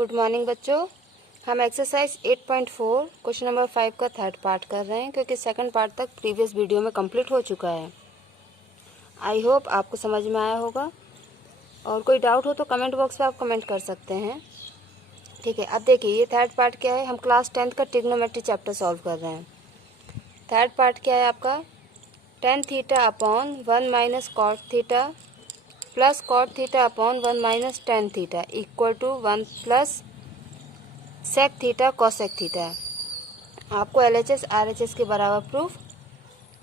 Good morning बच्चों। हम exercise 8.4 question number 5 का थर्ड पार्ट कर रहे हैं क्योंकि सेकंड पार्ट तक प्रीवियस वीडियो में कंप्लीट हो चुका है। आई होप आपको समझ में आया होगा और कोई डाउट हो तो कमेंट बॉक्स में आप कमेंट कर सकते हैं। ठीक है, अब देखिए ये थर्ड पार्ट क्या है। हम क्लास 10th का ट्रिग्नोमेट्री चैप्टर सॉल्व कर रहे हैं। थर्ड पार्ट क्या है आपका, tan theta upon 1 minus cot theta plus cot theta upon 1 minus tan theta equal to 1 plus sec theta cosec theta. आपको LHS RHS के बराबर प्रूफ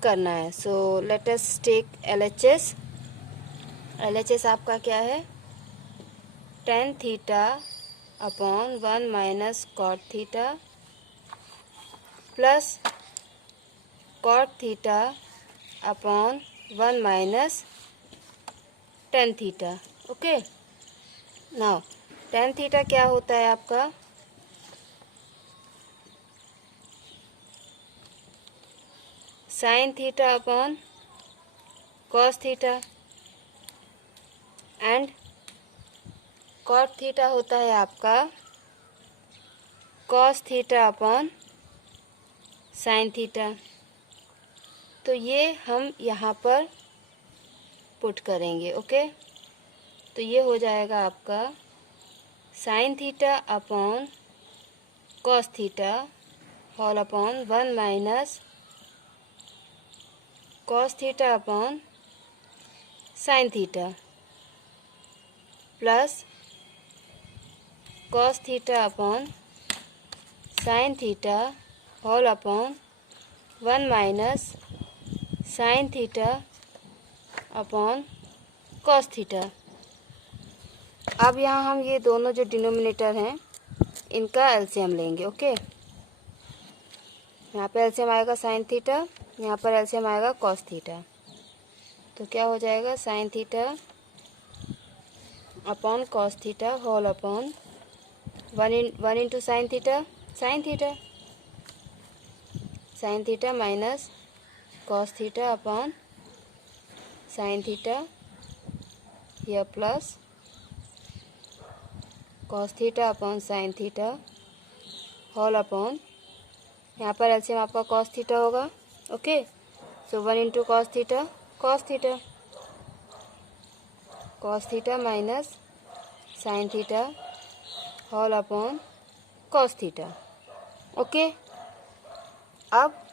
करना है। So let us take LHS। LHS आपका क्या है, tan theta upon 1 minus cot theta plus cot theta upon 1 minus tan theta. Okay, now tan theta क्या होता है आपका, sine theta upon cos theta and cot theta होता है आपका cos theta upon sine theta. तो ये हम यहाँ पर पुट करेंगे। ओके, तो ये हो जाएगा आपका sine theta upon cos theta whole upon 1 minus cos theta upon sine theta plus cos theta upon sine theta whole upon 1 minus sine theta upon cos theta. अब यहाँ हम ये दोनों जो डिनोमिनेटर हैं इनका एलसीएम लेंगे। ओके, यहाँ पे एलसीएम आएगा साइन थीटा, यहाँ पर एलसीएम आएगा कॉस थीटा। तो क्या हो जाएगा, sine theta upon cos theta whole upon 1 into sine theta sine theta minus cos theta upon sine theta या plus cos theta upon sine theta whole upon, यहाँ पर एलसीएम आपका कॉस थीटा होगा। Okay, so 1 into cos theta minus sine theta whole upon cos theta. Okay, अब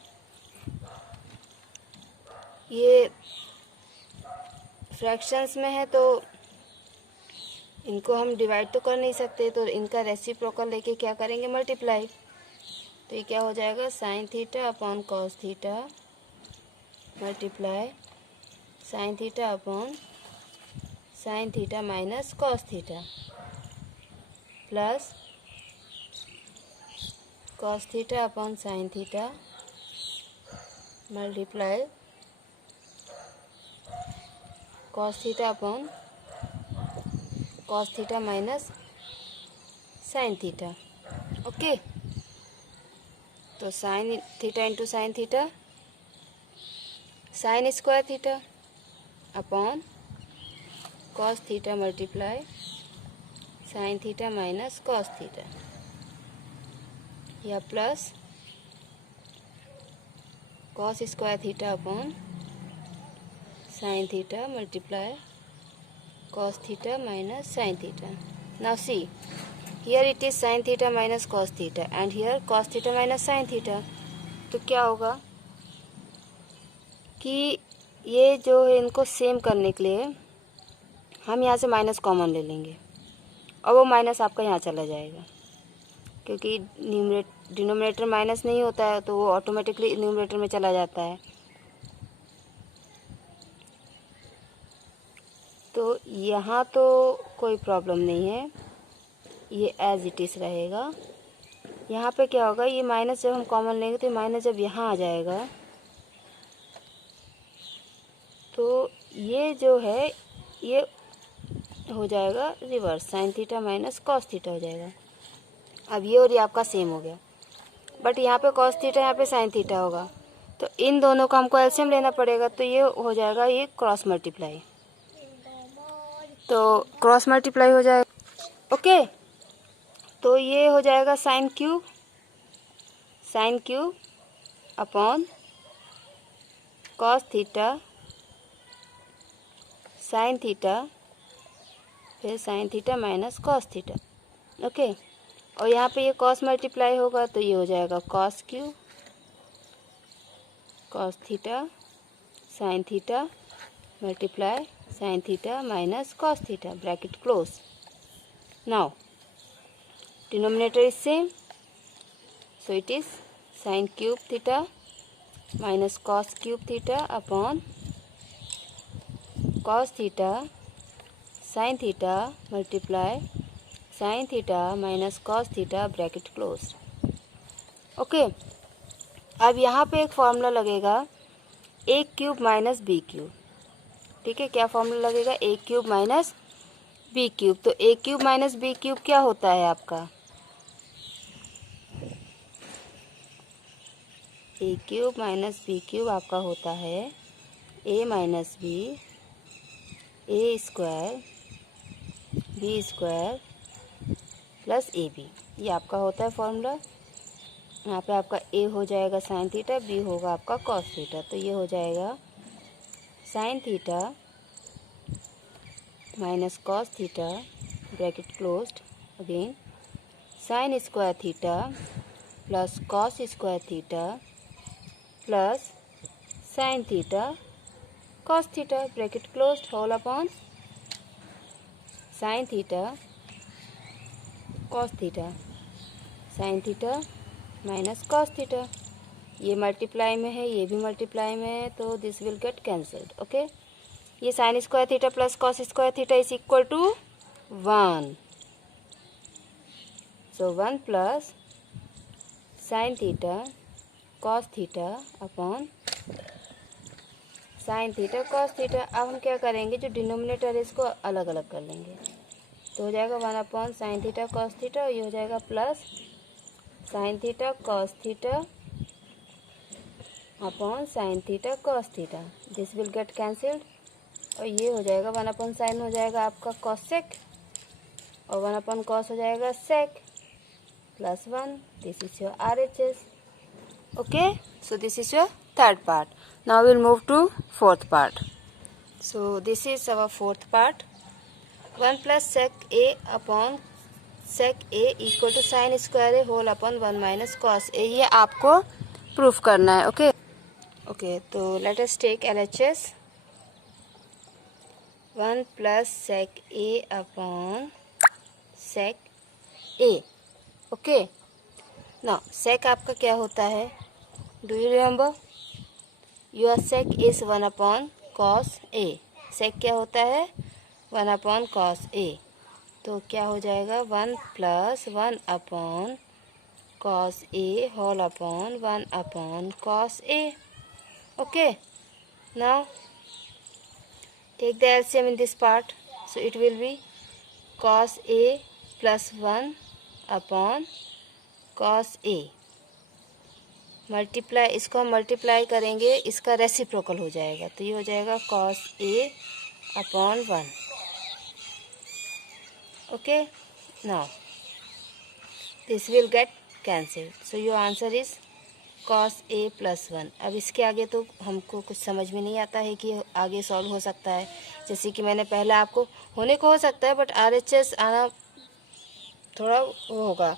ये fractions में है तो इनको हम डिवाइड तो कर नहीं सकते, तो इनका रेसिप्रोकल लेके क्या करेंगे, मल्टीप्लाई। तो ये क्या हो जाएगा, sine theta upon cos theta multiply sine theta upon sine theta minus cos theta plus cos theta upon sine theta multiply cos theta upon cos theta minus sine theta. Okay, तो sine theta into sine theta sine square theta upon cos theta multiply sine theta minus cos theta या plus cos square theta upon sine theta multiply cos theta minus sin theta. Now see, here it is sin theta minus cos theta and here cos theta minus sin theta. तो क्या होगा कि ये जो है इनको same करने के लिए हम यहाँ से माइनस कॉमन ले लेंगे और वो माइनस आपका यहाँ चला जाएगा, क्योंकि डिनोमिनेटर माइनस नहीं होता है तो वो ऑटोमेटिकली न्यूमरेटर में चला जाता है। तो यहाँ तो कोई प्रॉब्लम नहीं है, ये एज इट इज़ रहेगा। यहाँ पे क्या होगा, ये माइनस जब हम कॉमन लेंगे तो माइनस जब यहाँ आ जाएगा तो ये जो है ये हो जाएगा reverse, sign theta minus cos theta हो जाएगा। अब ये और ये आपका सेम हो गया, बट यहाँ पे कॉस थीटा यहाँ पे साइन थीटा होगा, तो इन दोनों का हमको एलसीएम लेना पड़ेगा। तो ये हो जाएगा ये क्रॉस मल्टीप्लाई, तो क्रॉस मल्टीप्लाई हो जाएगा। ओके, तो ये हो जाएगा sine cube upon cos theta sine theta, फिर sine theta minus cos theta. Okay, और यहाँ पे ये कॉस मल्टीप्लाई होगा तो ये हो जाएगा cos theta sine theta multiply sine theta minus cos theta, bracket close. Now denominator is same, so it is sine cube theta minus cos cube theta upon cos theta sine theta multiply sine theta minus cos theta, bracket close. Okay, अब यहाँ पे एक formula लगेगा ए cube minus B cube. ठीक है, क्या formula लगेगा? ए cube minus B cube. तो ए क्यूब माइनस बी क्यूब क्या होता है आपका? A cube minus B cube आपका होता है A minus B A square B square plus A B. ये आपका होता है फॉर्मूला। यहाँ पे आपका ए हो जाएगा साइन थीटा, बी होगा आपका कॉस थीटा। तो ये हो जाएगा sine theta minus cos theta, bracket closed, again sine square theta plus cos square theta plus sine theta cos theta, bracket closed, whole upon sine theta cos theta sine theta minus cos theta. ये multiply में है, ये भी multiply में है, तो this will get cancelled. Okay, ये sine square theta plus cos square theta is equal to 1, so 1 plus sine theta cos theta upon sine theta cos theta. अब हम क्या करेंगे, जो डिनोमिनेटर है इसको अलग अलग कर लेंगे, तो हो जाएगा 1 upon sine theta cos theta, और ये हो जाएगा plus sine theta cos theta upon sine theta cos theta, this will gate cancelled, और ये हो जाएगा 1 अपॉन साइन हो जाएगा आपका कॉसेक, और 1 अपॉन कॉस हो जाएगा sec plus 1, this is your RHS। Okay, so this is your third part. Now we'll move to fourth part. So this is our fourth part. 1 plus sec a upon sec a equal to sin square a whole upon 1 minus cos a, ये आपको proof करना है। Okay okay, तो let us take LHS। 1 plus sec a upon sec a। Okay, now sec आपका क्या होता है? Do you remember? Your sec is 1 upon cos a। sec क्या होता है? 1 upon cos a। तो क्या हो जाएगा? 1 plus 1 upon cos a whole upon 1 upon cos a। Okay, now take the LCM in this part, so it will be cos a plus 1 upon cos a multiply, इसको हम multiply करेंगे, इसका reciprocal हो जाएगा, तो ये हो जाएगा cos a upon 1। Okay, now this will get cancel, so your answer is cos a plus 1। अब इसके आगे तो हमको कुछ समझ में नहीं आता है कि आगे सॉल्व हो सकता है, जैसे कि मैंने पहले आपको होने को हो सकता है, बट RHS आना थोड़ा वो होगा।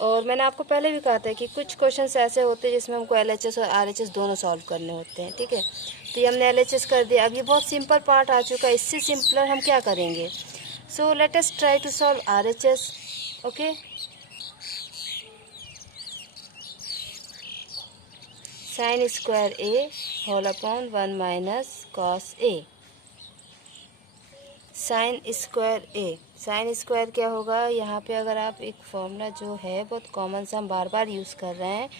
और मैंने आपको पहले भी कहा था कि कुछ क्वेश्चंस ऐसे होते हैं जिसमें हमको LHS और RHS दोनों सॉल्व करने होते हैं। ठीक है, तो ये हमने LHS कर दिया। अब ये बहुत सिंपल पार्ट आ चुका है, इससे सिंपलर हम क्या करेंगे? So let us try to solve RHS। Okay, sine square a whole upon 1 minus cos a, sine square क्या होगा? यहाँ पे अगर आप एक फॉर्मूला जो है बहुत कॉमन सा हम बार बार यूज़ कर रहे हैं,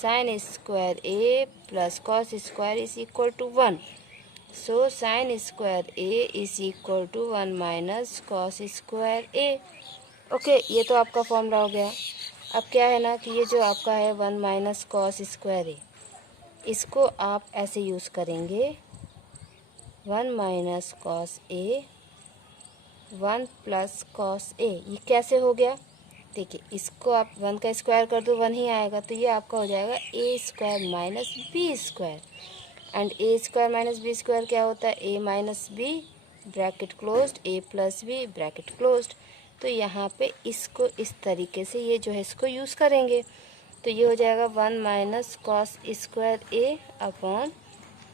sine square a plus cos square is equal to 1, so sine square a is equal to 1 minus cos square a। Okay, ये तो आपका फॉर्मूला हो गया। अब क्या है ना कि ये जो आपका है 1 माइनस कॉस स्क्वायर a, इसको आप ऐसे यूज़ करेंगे 1 minus cos a 1 plus cos a। ये कैसे हो गया? देखिए इसको आप 1 का स्क्वायर कर दो 1 ही आएगा, तो ये आपका हो जाएगा A square minus B square. And A square minus B square क्या होता है, A minus B bracket closed A plus B bracket closed. तो यहाँ पे इसको इस तरीके से ये जो है इसको यूज़ करेंगे, तो ये हो जाएगा 1 minus cos square A upon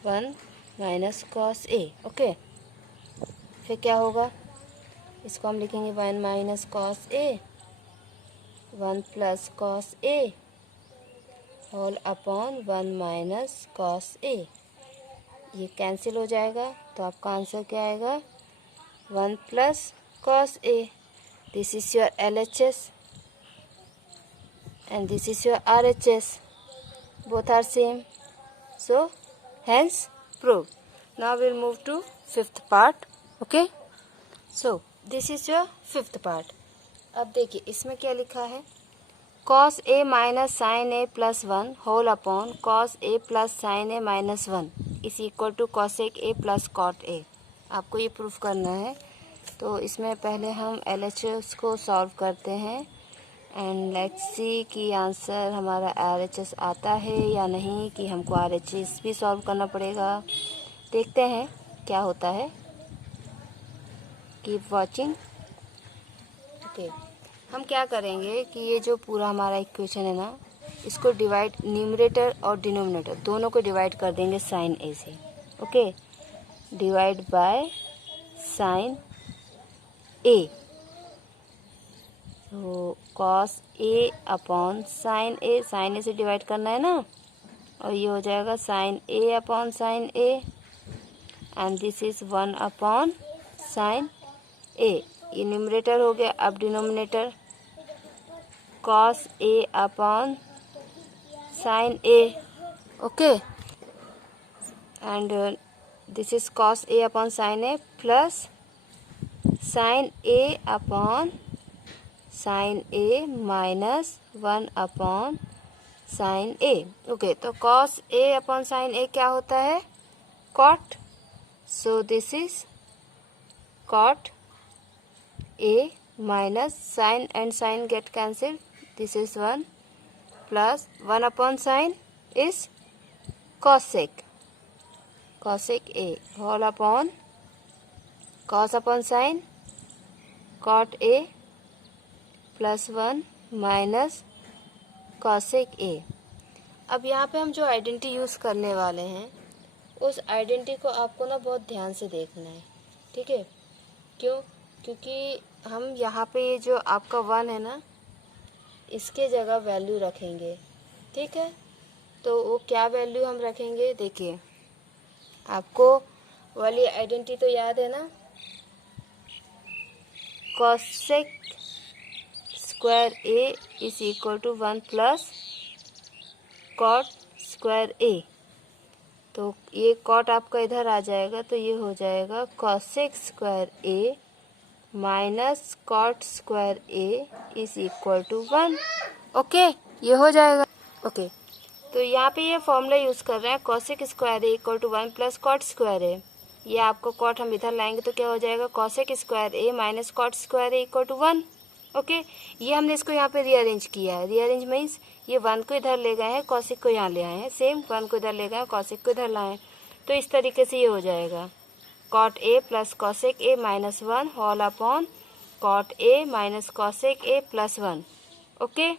1 minus cos A. Okay, फिर क्या होगा, इसको हम लिखेंगे 1 minus cos A 1 plus cos A whole upon 1 minus cos ए। ये कैंसिल हो जाएगा, तो आपका आंसर क्या आएगा 1 plus cos A. This is your LHS and this is your RHS. Both are same. So hence proved. Now we'll move to fifth part. Okay. So this is your fifth part. अब देखिए इसमें क्या लिखा है, cos a minus sine a plus 1 whole upon cos a plus sine a minus 1 is equal to cosec a plus cot a। आपको ये proof करना है। तो इसमें पहले हम LHS को सॉल्व करते हैं एंड लेट्स सी कि आंसर हमारा RHS आता है या नहीं, कि हमको RHS भी सॉल्व करना पड़ेगा। देखते हैं क्या होता है। Keep watching. ओके, हम क्या करेंगे कि ये जो पूरा हमारा इक्वेशन है ना, इसको डिवाइड, न्यूमरेटर और डिनोमिनेटर दोनों को डिवाइड कर देंगे साइन ए से। Okay, divide by sine A, तो cos A upon sine A से डिवाइड करना है ना, और ये हो जाएगा sine A upon sine A and this is 1 upon sine A. ये न्यूमरेटर हो गया। अब denominator cos A upon sine A. Okay, and this is cos A upon sine A plus sine A upon sine A minus 1 upon sine A. Okay, तो cos A upon sine A क्या होता है, cot. So this is cot A minus sine and sine get cancel, this is 1 plus 1 upon sine is cosec, cosec A whole upon cos upon sine cot A plus 1 minus cosec A. अब यहाँ पे हम जो identity use करने वाले हैं, उस identity को आपको ना बहुत ध्यान से देखना है, ठीक है। क्यों? क्योंकि हम यहाँ पे ये जो आपका 1 है ना, इसके जगह वैल्यू रखेंगे, ठीक है। तो वो क्या वैल्यू हम रखेंगे, देखिए आपको वाली आइडेंटिटी तो याद है ना, cosec square A is equal to 1 plus cot square A. तो ये कॉट आपका इधर आ जाएगा, तो ये हो जाएगा cosec square A minus cot square A is equal to 1। Okay, ये हो जाएगा। ओके, तो यहाँ पे ये फॉर्मूला यूज़ कर रहे हैं, cosec square A equal to 1 plus cot square A. ये आपको कॉट हम इधर लाएंगे तो क्या हो जाएगा, cosec square A minus cot square A equal to 1। Okay, ये हमने इसको यहाँ पे रीअरेंज किया है। रीअरेंज मीन्स ये 1 को इधर ले गए हैं, कॉसेक को यहाँ ले आए हैं, सेम 1 को इधर ले गए हैं, कॉसेक को इधर लाए हैं। तो इस तरीके से ये हो जाएगा cot A plus cosec A minus 1 whole upon cot A minus cosec A plus 1। Okay,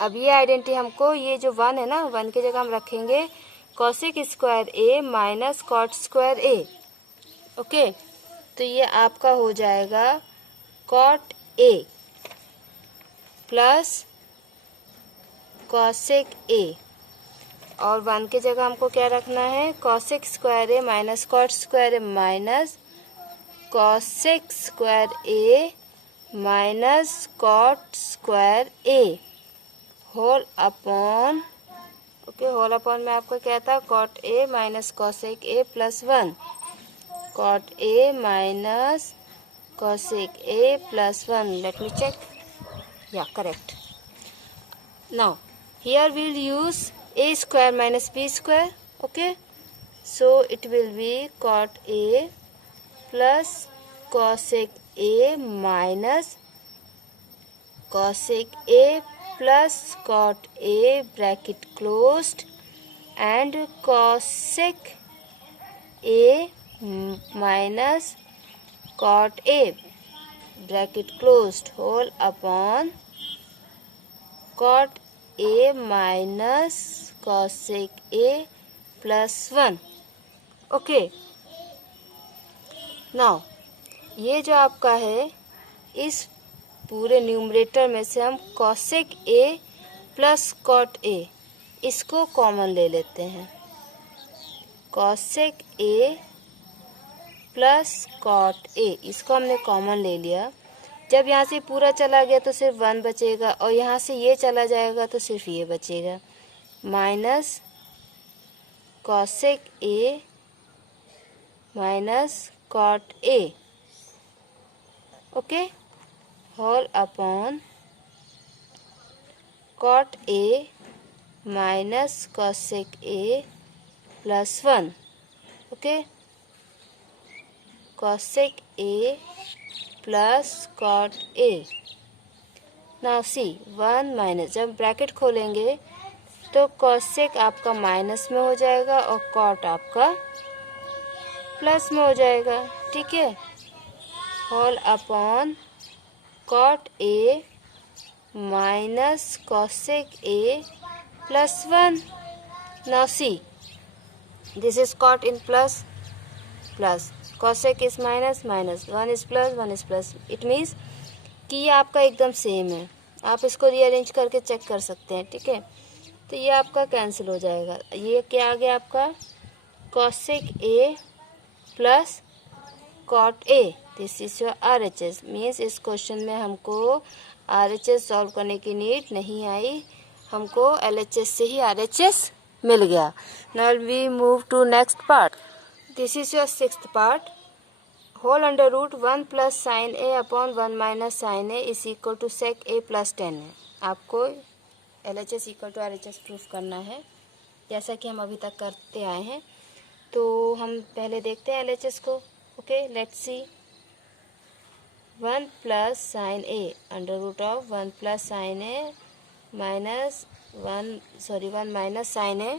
अब ये आइडेंटिटी हमको, ये जो 1 है ना, 1 की जगह हम रखेंगे cosec square A minus cot square A. Okay, तो ये आपका हो जाएगा cot A plus cosec A, और 1 की जगह हमको क्या रखना है, cosec square A minus cot square A minus cosec square A minus cot square A whole upon. Okay, whole upon में आपका क्या था, cot A minus cosec A plus 1, cot A minus cosec a plus 1. Let me check. Yeah, correct. Now here we'll use a square minus b square. Okay, so it will be cot a plus cosec a minus cosec A plus cot A bracket closed and cosec A minus cot A bracket closed whole upon cot A minus cosec A plus 1. Okay, now ये जो आपका है, इस पूरे numerator में से हम cosec A plus cot A इसको कॉमन ले लेते हैं। cosec A plus cot A इसको हमने कॉमन ले लिया। जब यहाँ से पूरा चला गया तो सिर्फ 1 बचेगा और यहाँ से ये चला जाएगा तो सिर्फ ये बचेगा, minus cosec A minus cot A, okay, whole upon cot A minus cosec A plus 1, okay, cosec A plus cot A। Now see 1 minus, जब ब्रैकेट खोलेंगे तो cosec आपका माइनस में हो जाएगा और cot आपका प्लस में हो जाएगा, ठीक है, whole upon cot A minus cosec A plus 1। Now see this is cot in plus plus, cosec is minus minus, 1 is plus 1 is plus. It means कि ये आपका एकदम सेम है, आप इसको रीअरेंज करके चेक कर सकते हैं, ठीक है। तो ये आपका कैंसिल हो जाएगा। ये क्या आ गया आपका, cosec A plus cot A, this is your RHS। Means इस क्वेश्चन में हमको RHS सॉल्व करने की नीड नहीं आई, हमको LHS से ही RHS मिल गया। Now we move to next part. This is your 6th part. Whole under root 1 plus sine A upon 1 minus sine A is equal to sec A plus 10 है। आपको LHS equal to RHS proof करना है, जैसा कि हम अभी तक करते आए हैं। तो हम पहले देखते हैं LHS को। Okay, let's see. 1 plus sine A under root of 1 plus sine A minus 1 minus sine A।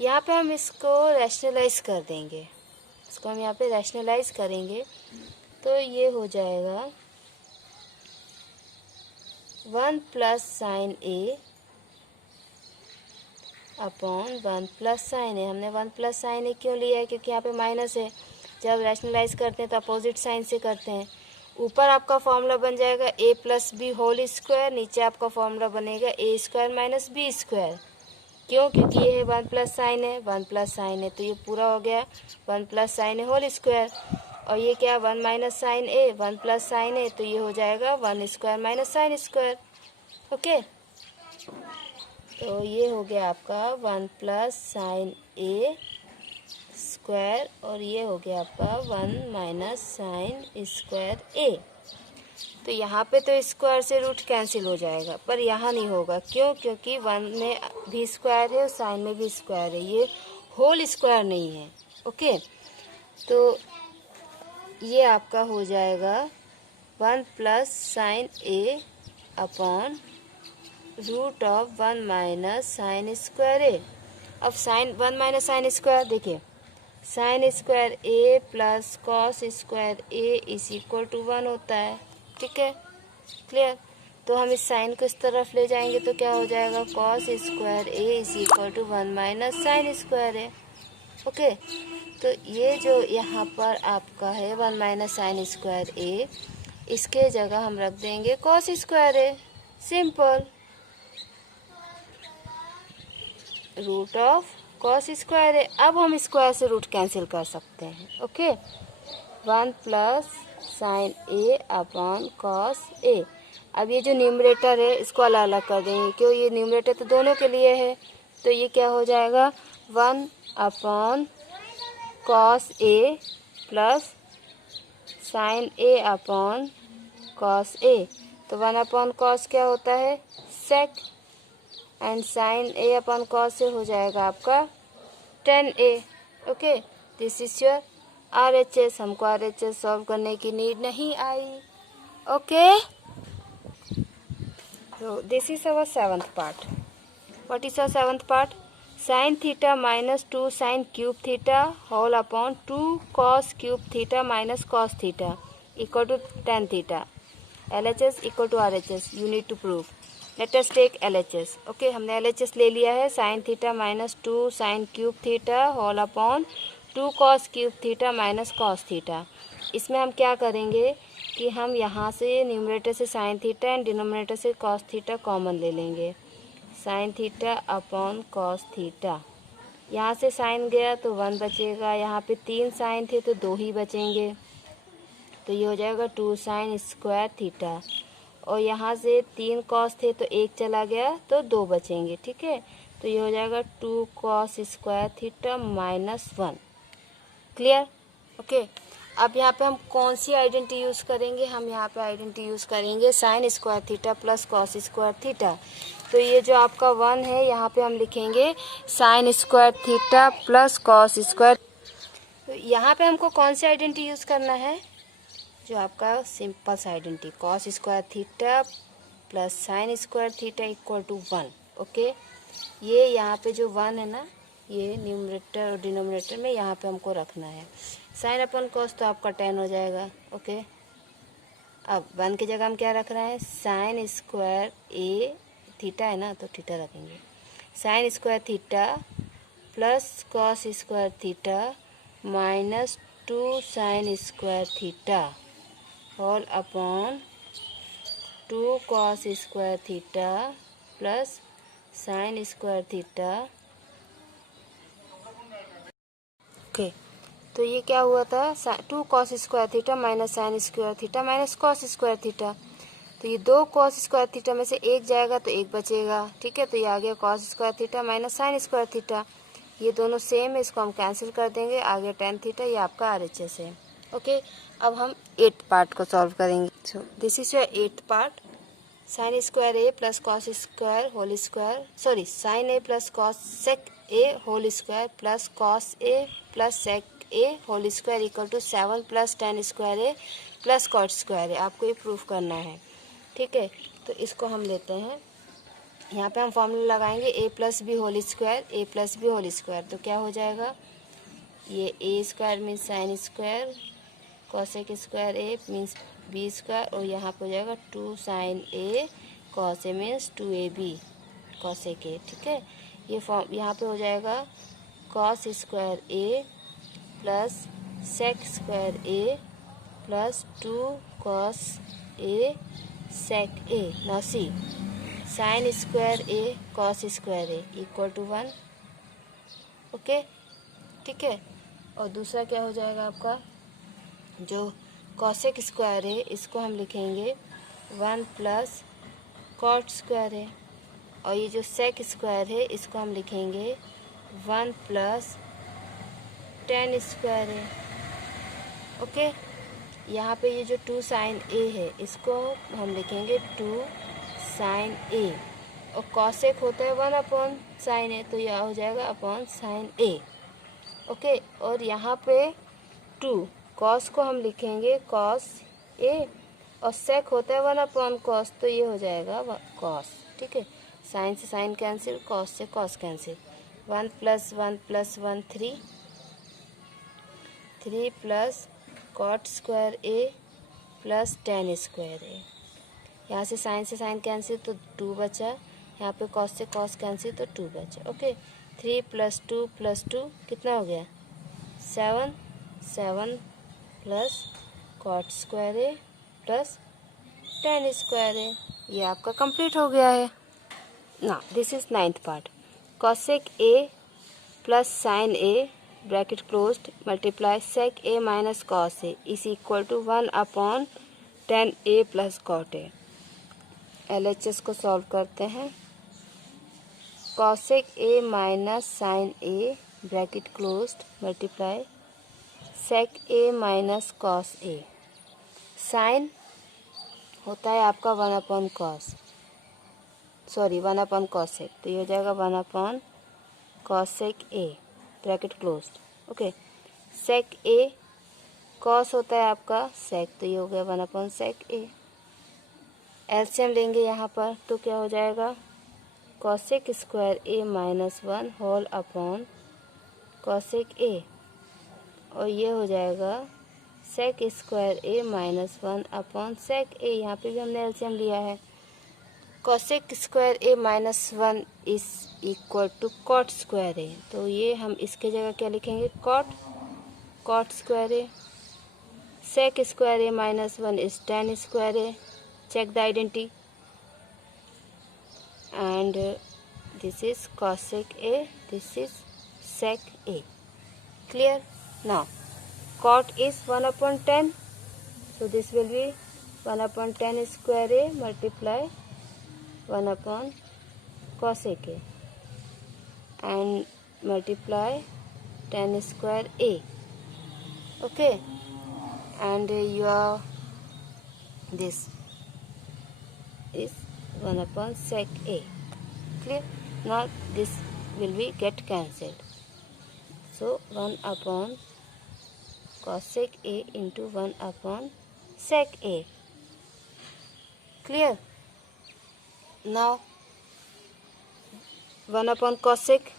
यहाँ पे हम इसको रैशनलाइज कर देंगे, इसको हम यहाँ पे रैशनलाइज करेंगे तो ये हो जाएगा 1 plus sine A upon 1 plus sine A। हमने 1 प्लस साइन A क्यों लिया है, क्योंकि यहाँ पे माइनस है। जब रैशनलाइज करते हैं तो अपोजिट साइन से करते हैं। ऊपर आपका फॉर्मूला बन जाएगा A plus B whole square, नीचे आपका फॉर्मूला बनेगा A square minus B square. क्यों, क्योंकि ये है 1 प्लस साइन है, 1 प्लस साइन है तो ये पूरा हो गया 1 प्लस साइन ए होल स्क्वायर। और ये क्या, 1 minus sine A, 1 plus sine A, तो ये हो जाएगा 1 square minus sine square. Okay, तो ये हो गया आपका 1 प्लस साइन ए स्क्वायर और ये हो गया आपका 1 माइनस साइन स्क्वायर ए। तो यहाँ पे तो स्क्वायर से रूट कैंसिल हो जाएगा, पर यहाँ नहीं होगा। क्यों, क्योंकि 1 में भी स्क्वायर है और साइन में भी स्क्वायर है, ये होल स्क्वायर नहीं है। ओके, तो ये आपका हो जाएगा 1 plus sine A upon root of 1 minus sine square A. अब साइन 1 माइनस साइन स्क्वायर, देखिए sine square A plus cos square A is equal to 1 होता है, ठीक है, क्लियर। तो हम इस साइन को इस तरफ ले जाएंगे तो क्या हो जाएगा, cos square A is equal to 1 minus sine square A. Okay, तो ये जो यहाँ पर आपका है 1 माइनस साइन स्क्वायर ए, इसके जगह हम रख देंगे cos square A, simple, root of cos square है। अब हम स्क्वायर से रूट कैंसिल कर सकते हैं। Okay, 1 plus sine A upon cos ए। अब ये जो न्यूमरेटर है इसको अलग अलग कर देंगे, क्यों, ये न्यूमरेटर तो दोनों के लिए है। तो ये क्या हो जाएगा 1 upon cos A plus sine A upon cos A. तो 1 अपॉन कॉस क्या होता है, sec, and sine A upon cos से हो जाएगा आपका 10a। Okay, this is your RHS। हमको RHS सॉल्व करने की नीड नहीं आई। Okay, So this is our seventh part. What is our seventh part? Sin theta minus 2 sin cube theta whole upon 2 cos cube theta minus cos theta equal to tan theta. LHS equal to RHS. You need to prove. Let us take LHS. Okay, हमने LHS ले लिया है. sin theta minus 2 sin cube theta whole upon 2 cos cube theta minus cos theta. इसमें हम क्या करेंगे कि हम यहाँ से न्यूमरेटर से साइन थीटा एंड डिनोमिनेटर से कॉस थीटा कॉमन ले लेंगे. Sign theta upon cos theta. यहाँ से साइन गया तो 1 बचेगा. यहाँ पे 3 साइन थे तो 2 ही बचेंगे. तो ये हो जाएगा 2 साइन स्क्वायर थीटा. और यहाँ से 3 कॉस थे तो 1 चला गया तो 2 बचेंगे. ठीक है, तो ये हो जाएगा 2 cos square theta minus 1. Clear? Okay. अब यहाँ पे हम कौन सी आइडेंटिटी यूज़ करेंगे? हम यहाँ पे आइडेंटिटी यूज़ करेंगे sign square theta plus cos square theta. तो ये जो आपका 1 है यहाँ पे हम लिखेंगे sign square theta plus cos square. तो यहाँ पे हमको कौन सी आइडेंटिटी यूज़ करना है? जो आपका सिंपल सा identity cos square theta plus sine square theta equal to 1. Okay, ये यहाँ पे जो 1 है ना, ये न्यूमरेटर और डिनोमिनेटर में यहाँ पे हमको रखना है. साइन अपन कॉस तो आपका 10 हो जाएगा. ओके, अब 1 की जगह हम क्या रख रहे हैं? साइन स्क्वायर ए थीटा है ना, तो थीटा रखेंगे. Sine square theta plus cos square theta minus 2 sine square theta whole upon 2 cos square theta plus sine square theta. Okay, तो ये क्या हुआ था? 2 cos square theta minus sine square theta minus cos square theta. तो ये 2 cos square theta में से 1 जाएगा तो 1 बचेगा. ठीक है, तो ये आ गया cos square theta minus sine square theta. ये दोनों सेम है, इसको हम कैंसिल कर देंगे. आगे tan थीटा, ये आपका RHS है. ओके, अब हम 8th पार्ट को सॉल्व करेंगे. So this is your 8th part. Sine square A plus cos square whole square, sorry, sine A plus cos sec A whole square plus cos A plus sec A whole square equal to 7 plus tan square A plus cot square A. आपको ये proof करना है. ठीक है, तो इसको हम लेते हैं. यहाँ पे हम फॉर्मूला लगाएंगे A plus B whole square, A plus B whole square. तो क्या हो जाएगा? ये A square means sine square, cosec square A means B square, और यहाँ पे हो जाएगा 2 sine A cos A means 2ab cosec A. ठीक है, ये फॉर्म यहाँ पे हो जाएगा cos square A plus sec square A plus 2 cos A sec A. Now see, sine square A cos square A equal to 1. Okay, ठीक है. और दूसरा क्या हो जाएगा आपका? जो कॉसेक स्क्वायर है इसको हम लिखेंगे 1 प्लस कॉट स्क्वायर है, और ये जो सेक स्क्वायर है इसको हम लिखेंगे 1 प्लस tan स्क्वायर है. ओके, यहाँ पे ये जो 2 साइन ए है इसको हम लिखेंगे 2 साइन ए, और कॉसेक होता है 1 अपॉन साइन ए, तो यह हो जाएगा अपॉन साइन ए. ओके, और यहाँ पे 2 कॉस को हम लिखेंगे कॉस ए, और सेक होता है 1 अपॉन कॉस, तो ये हो जाएगा कॉस. ठीक है, साइन से साइन कैंसिल, कॉस से cos cancel. 1 plus 1 plus 1 3 plus cot square A plus tan square A. यहाँ से साइन कैंसिल तो 2 बचा. यहाँ पे कॉस से कॉस कैंसिल तो 2 बचा. ओके, 3 प्लस 2 कितना हो गया? 7 plus cot square A plus tan square A. ये आपका कंप्लीट हो गया है ना. This is 9th part. Cosec A plus sine A bracket closed multiply sec A minus cos A is equal to 1 upon tan A plus cot A. LHS को solve करते हैं. Cosec A minus sine A bracket closed multiply sec A minus cos A. Sine होता है आपका 1 upon cos, sorry 1 upon cosec, तो ये हो जाएगा 1 upon cosec A bracket closed. Okay, sec A cos होता है आपका सेक, तो ये हो गया 1 अपॉन सेक ए. एलसीएम लेंगे यहाँ पर तो क्या हो जाएगा, cosec square A minus 1 whole upon cosec A, और ये हो जाएगा sec square A minus 1 upon sec A. यहाँ पे भी हमने एलसीएम लिया है। Cosec square A minus 1 is equal to cot square A, तो ये हम इसके जगह क्या लिखेंगे, cot square A. Sec square A minus 1 is tan square A, check the identity, and this is cosec A, this is sec A. Clear? Now cot is 1 upon 10, so this will be 1 upon 10 square A multiply 1 upon cosec A and multiply 10 square A. Okay, and your this is 1 upon sec A. Clear? Now this will be get cancelled. So 1 upon cosec A into 1 upon sec A. Clear? Now 1 upon cosec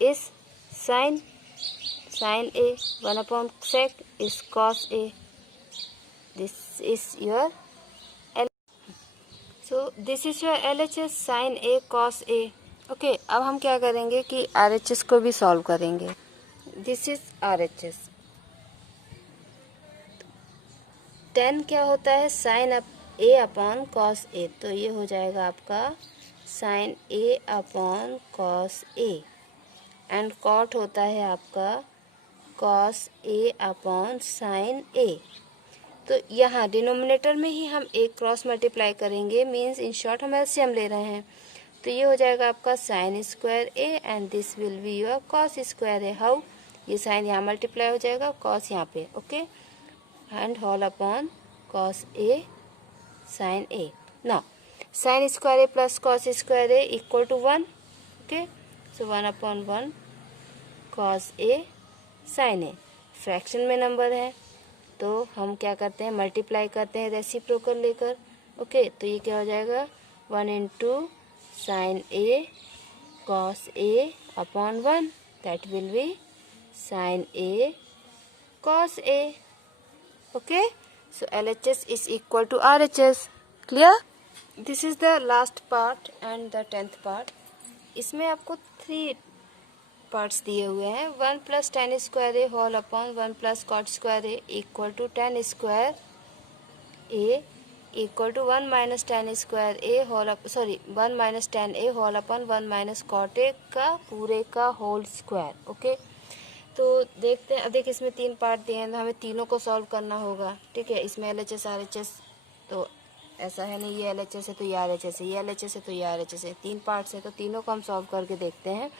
is sin A. 1 upon sec is cos A. This is your so this is your LHS sine A cos A. Okay, अब हम क्या करेंगे कि RHS को भी solve करेंगे। This is RHS। 10 क्या होता है, sine A upon cos A, तो ये हो जाएगा आपका sine A upon cos A, and cot होता है आपका cos A upon sine A. तो यहाँ डिनोमिनेटर में ही हम एक क्रॉस मल्टीप्लाई करेंगे, मीन्स इन शॉर्ट हम एलसीएम ले रहे हैं, तो ये हो जाएगा आपका sine square A and this will be your cos square A. How, ये साइन यहाँ मल्टीप्लाई हो जाएगा, कॉस यहाँ पे, okay, and whole upon cos A sine A. Now sine square A plus cos square A equal to 1, okay, so 1 upon 1 cos A sine A. Fraction में number है तो हम क्या करते हैं, मल्टीप्लाई करते हैं रेसिप्रोकल लेकर, ओके, तो ये क्या हो जाएगा 1 into sine A cos A upon 1, that will be sine A cos A. Okay, so LHS is equal to RHS। Clear? This is the last part and the 10th part. इसमें आपको 3 parts दिए हुए हैं। 1 plus tan square A whole upon 1 plus cot square A equal to 10 square A equal to 1 minus tan square A whole 1 minus tan A whole upon 1 minus cot A का पूरे का whole square. Okay, तो देखते हैं। अब देखिए इसमें 3 part दिए हैं तो हमें तीनों को सॉल्व करना होगा। ठीक है, इसमें LHS RHS तो ऐसा है नहीं, ये LHS है तो ये RHS है, ये LHS है तो ये RHS है, 3 पार्ट्स है तो तीनों को हम सॉल्व करके देखते हैं।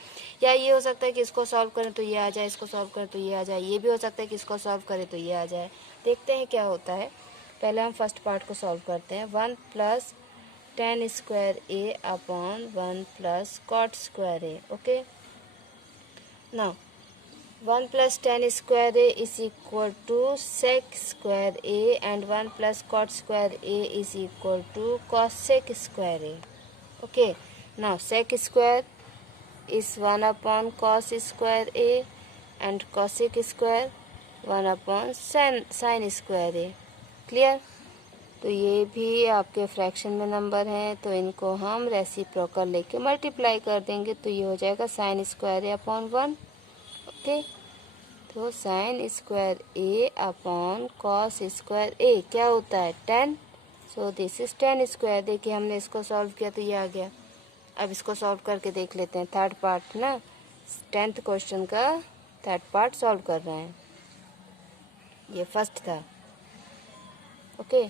या ये हो सकता है कि इसको सॉल्व करें तो ये आ जाए, इसको सॉल्व करें तो ये आ जाए, ये भी हो सकता है कि इसको सॉल्व करें तो ये आ जाए। देखते हैं क्या होता है। पहले हम फर्स्ट पार्ट को सॉल्व करते हैं। 1 plus tan square A upon 1 plus cot square A. Okay, now 1 plus tan square A is equal to sec square A and 1 plus cot square A is equal to cosec square A. Okay, now sec square is 1 upon cos square A and cosec square 1 upon sine square A. Clear? तो ये भी आपके fraction में number हैं तो इनको हम reciprocal लेके मल्टीप्लाई कर देंगे, तो ये हो जाएगा sign square A upon 1। Okay, तो sign square A upon cos square ए क्या होता है 10, सो दिस इज 10 स्क्वायर। देखिए हमने इसको सॉल्व किया तो ये आ गया। अब इसको सॉल्व करके देख लेते हैं। 3rd पार्ट ना, 10th क्वेश्चन का 3rd पार्ट सॉल्व कर रहे हैं। ये फर्स्ट था। ओके,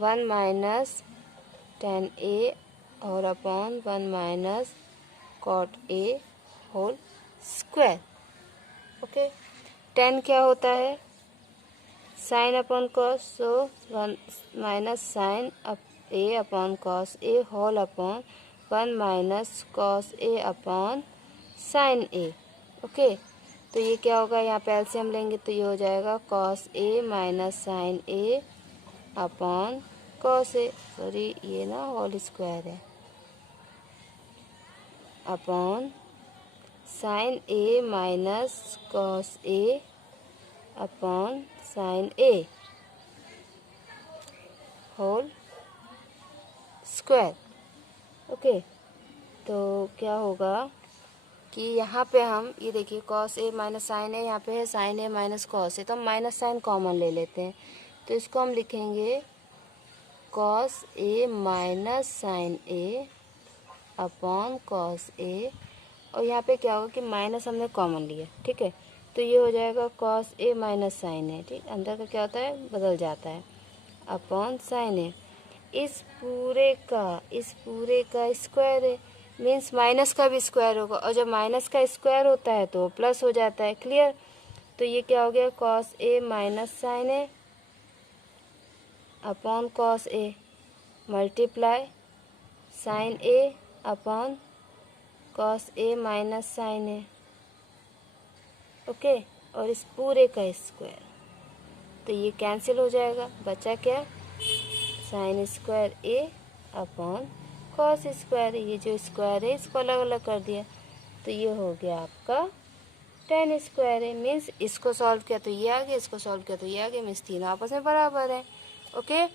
1 माइनस टेन ए और upon 1 minus cot A whole square. Okay, 10 क्या होता है, sine upon cos, so 1 minus sine A upon cos A whole upon 1 minus cos A upon sine A. Okay, तो ये क्या होगा, यहाँ पे एलसीएम लेंगे तो ये हो जाएगा cos A minus sine A upon cos A, sorry ये ना होल स्क्वायर है, upon sine A minus cos A upon sine A whole square. Okay, तो क्या होगा कि यहाँ पे हम ये देखिए कॉस ए माइनस साइन ए, यहाँ पे है sine A minus cos A, तो हम माइनस साइन कॉमन ले लेते हैं, तो इसको हम लिखेंगे cos A minus sine A upon cos ए, और यहाँ पे क्या होगा कि माइनस हमने कॉमन लिया, ठीक है, तो ये हो जाएगा कॉस ए माइनस साइन ए, ठीक, अंदर का क्या होता है बदल जाता है, अपॉन साइन ए, इस पूरे का स्क्वायर है, मीन्स माइनस का भी स्क्वायर होगा, और जब माइनस का स्क्वायर होता है तो प्लस हो जाता है, क्लियर। तो ये क्या हो गया cos A minus sine A upon cos A multiply sign A upon cos A minus sine A, okay, और इस पूरे का स्क्वायर, तो ये कैंसिल हो जाएगा, बचा क्या sign square A upon cos square, ये जो स्क्वायर है इसको अलग अलग कर दिया, तो ये हो गया आपका टेन स्क्वायर है, मीन्स इसको सॉल्व किया तो ये आ गया, इसको सॉल्व किया तो ये आ गया, मीन्स तीनों आपस में बराबर है। ओके,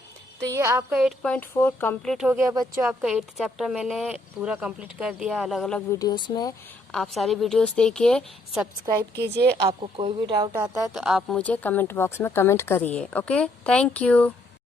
तो ये आपका 8.4 कंप्लीट हो गया बच्चों, आपका 8th चैप्टर मैंने पूरा कंप्लीट कर दिया अलग अलग वीडियोस में। आप सारी वीडियोस देखिए, सब्सक्राइब कीजिए, आपको कोई भी डाउट आता है तो आप मुझे कमेंट बॉक्स में कमेंट करिए। Okay, thank you.